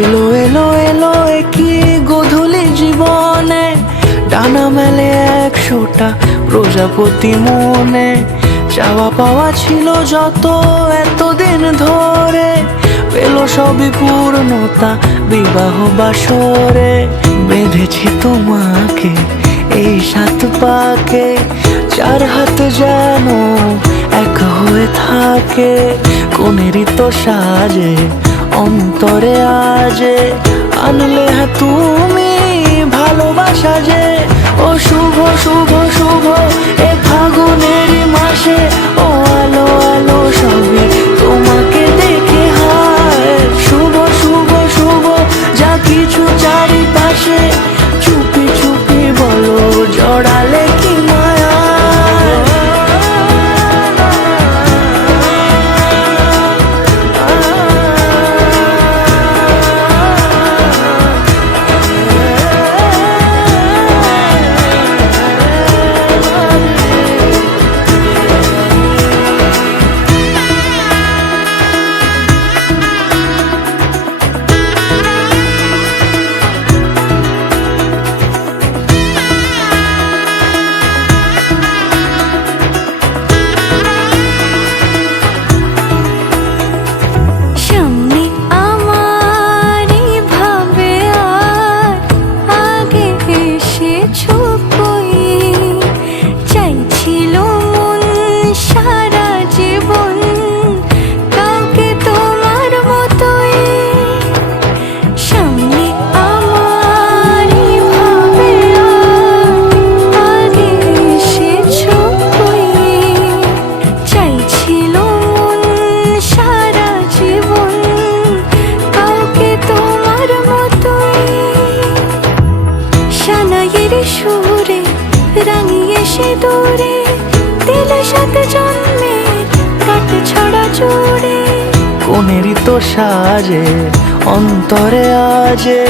এলো এলো এলো কি গোধূলি জীবনে, ডানা মেলে 100টা প্রজাপতি মনে। চাওয়া পাওয়া ছিল যত এতদিন ধরে, পেল সবই পূর্ণতা বিবাহ বাসরে। বেঁধেছি তোমাকে এই 7 পাকে, 4 হাত যেন এক হয়ে থাকে। কোনেরই তো সাজে অন্তরে আজে, আনলে হ্যাঁ তুমি ভালোবাসা যে। ও শুভ শুভ শুভ এ ফাগুনেরই মাসে, ও আলো আলো সবে তোমাকে দেখে হায়। শুভ শুভ শুভ যা কিছু চারিপাশে, চুপি চুপি বলো জড়ালে কি মায়া। সুরে রাঙিয়ে সে দূরে, দিলে 7 জন্মের কাট ছড়া জোড়ে। কোনেরই তো সাজে অন্তরে আজে,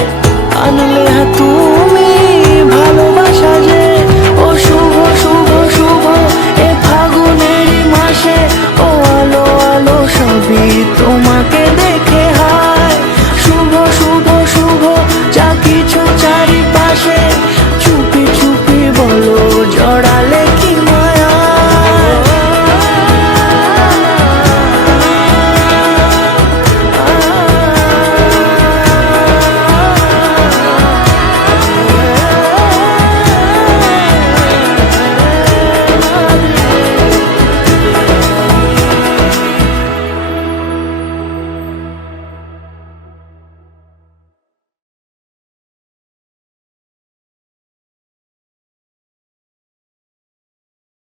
আনলে হ্যাঁ তুমি ভালো